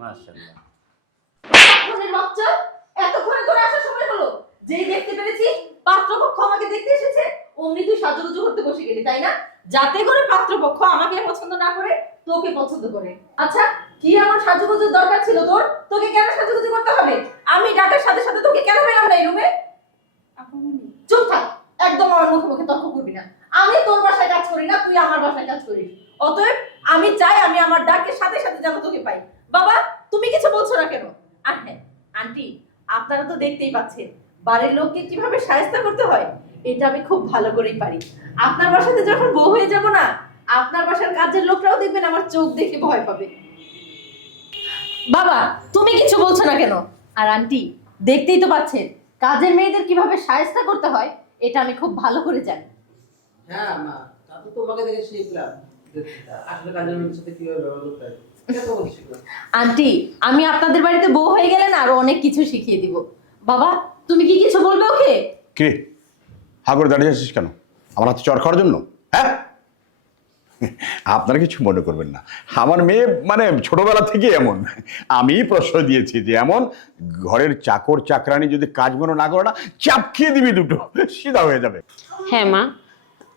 মাশাআল্লাহ। তোর আসার সময় হলো? যেই দেখতে পেরেছি, পাত্রপক্ষ আমাকে দেখতে এসেছে, অমনি তুই সাজুগুজু করতে বসে গেলি, তাই না? যাতে করে পাত্রপক্ষ আমাকে পছন্দ না করে, তোকে পছন্দ করে। আচ্ছা কি আমার সাজুগুজুর দরকার ছিল তোর? তোকে কেন সাজুগুজু করতে হবে? আমি ডাকার সাথে সাথে তোকে কেন পেলাম না এই রুমে? চুপ থাক, একদম আমার মুখে মুখে তর্ক করবি না। আমি তোর বাসায় কাজ করি না, তুই আমার বাসায় কাজ করিস। অতএব আমি চাই আমি আমার ডাকের সাথে সাথে যেন তোকে পাই। বাবা, তুমি কিছু বলছো না কেন? আর হ্যাঁ আন্টি, আপনারা তো দেখতেই পাচ্ছেন, বাড়ির লোককে কীভাবে সাহায্য করতে হয়, এটা আমি খুব ভালো করেই পারি। আপনার বাসাতে যখন বউ হয়ে যাব না, আপনার বাসার কাজের লোকরাও দেখবেন আমার চোখ দেখে ভয় পাবে। বাবা, তুমি কিছু বলছো না কেন? আর আন্টি, দেখতেই তো পাচ্ছেন, কাজের মেয়েদের কীভাবে সাহায্য করতে হয়, এটা আমি খুব ভালো করে জানি। হ্যাঁ মা, তা তো তোমাকে দেখে শিখলাম। আসলে কাজের মেয়ের সাথে কীভাবে ব্যবহার করতে হয়। আন্টি আমি আপনাদের বাড়িতে বউ হয়ে গেলেন আরও অনেক কিছু শিখিয়ে দিব। বাবা তুমি কি কিছু বলবে ওকে? কে? হা করে দাঁড়িয়ে আছিস কেন? আমার হাতে চর খাওয়ার জন্য? হ্যাঁ? আপনারা কিছু মনে করবেন না। আমার মেয়ে মানে ছোটবেলা থেকে এমন। আমি প্রশ্রয় দিয়েছি যে এমন ঘরের চাকর চাকরানি যদি কাজ মনে না করে না চাপকিয়ে দিবি দুটো। সিধা হয়ে যাবে। হ্যাঁ মা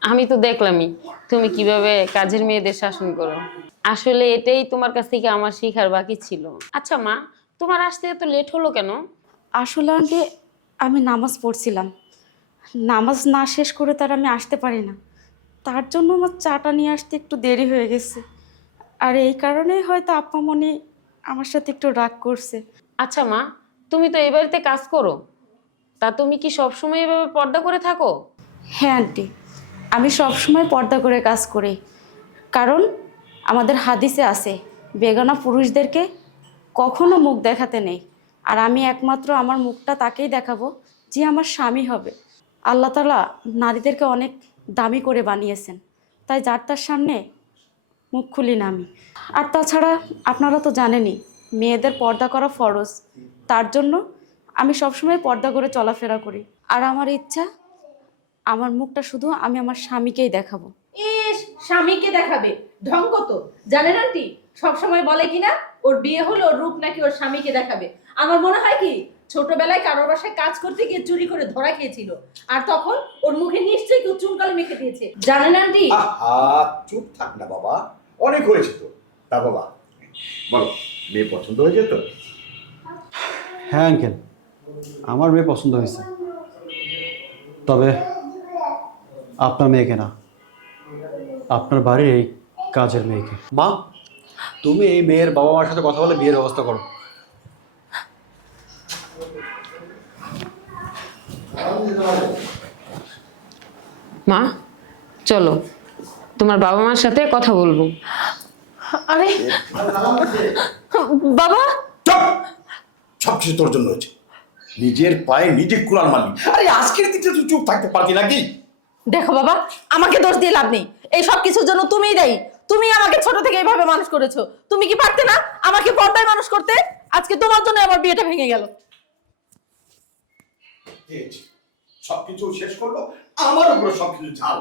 আমি তো দেখলামই। তুমি কীভাবে কাজের মেয়েদের শাসন করো? আসলে এটাই তোমার কাছ থেকে আমার শেখার বাকি ছিল। আচ্ছা মা তোমার আসতে এত লেট হলো কেন? আসলে আন্টি আমি নামাজ পড়ছিলাম। নামাজ না শেষ করে তার আমি আসতে পারি না। তার জন্য আমার চাটা নিয়ে আসতে একটু দেরি হয়ে গেছে। আর এই কারণেই হয়তো আপা মনে আমার সাথে একটু রাগ করছে। আচ্ছা মা তুমি তো এই বাড়িতে কাজ করো। তা তুমি কি সবসময় এভাবে পর্দা করে থাকো? হ্যাঁ আন্টি আমি সবসময় পর্দা করে কাজ করি। কারণ আমাদের হাদিসে আছে, বেগানা পুরুষদেরকে কখনো মুখ দেখাতে নেই। আর আমি একমাত্র আমার মুখটা তাকেই দেখাবো, যে আমার স্বামী হবে। আল্লাহ তালা নারীদেরকে অনেক দামি করে বানিয়েছেন, তাই যার তার সামনে মুখ খুলি না আমি। আর তাছাড়া আপনারা তো জানেনই, মেয়েদের পর্দা করা ফরজ, তার জন্য আমি সবসময় পর্দা করে চলাফেরা করি। আর আমার ইচ্ছা, আমার মুখটা শুধু আমি আমার স্বামীকেই দেখাবো। স্বামীকে দেখাবে। ঢং কত? জানেন আন্টি? সবসময় বলে কিনা ওর বিয়ে হলো ওর রূপ নাকি ওর স্বামীকে দেখাবে। আমার মনে হয় কি ছোটবেলায় কারোর বাসায় কাজ করতে গিয়ে চুরি করে ধরা খেয়েছিল। আর তখন ওর মুখে নিশ্চয়ই কেউ চুনকালি মেখে দিয়েছে। জানেন আন্টি? আহা চুপ থাক না বাবা। অনেক হয়েছে তো। তা বাবা বলো মেয়ে পছন্দ হয়েছে তো? হ্যাঁ আঙ্কেল। আমার মেয়ে পছন্দ হয়েছে। তবে আপনার মেয়েকে না। আপনার বাড়ির এই কাজের মেয়েকে। মা তুমি এই মেয়ের বাবা মার সাথে কথা বলে বিয়ের ব্যবস্থা করো। মা চলো তোমার বাবা মার সাথে কথা বলব। আরে বাবা! চুপ! সব কিছু তোর জন্য হয়েছে। নিজের পায়ে নিজে কুড়াল মারলি। আরে আজকের দিনটা তুই চুপ থাকতে পারতি নাকি? দেখো বাবা আমাকে দোষ দিয়ে লাভ নেই। এই সব কিছুর জন্য তুমিই দেয়। তুমি আমাকে ছোট থেকে এইভাবে মানুষ করেছ। তুমি কি পারতে না আমাকে পর্দায় মানুষ করতে? আজকে তোমার জন্য আমার বিয়েটা ভেঙে গেল। সবকিছু শেষ করল আমার উপরে সবকিছু ঝাল।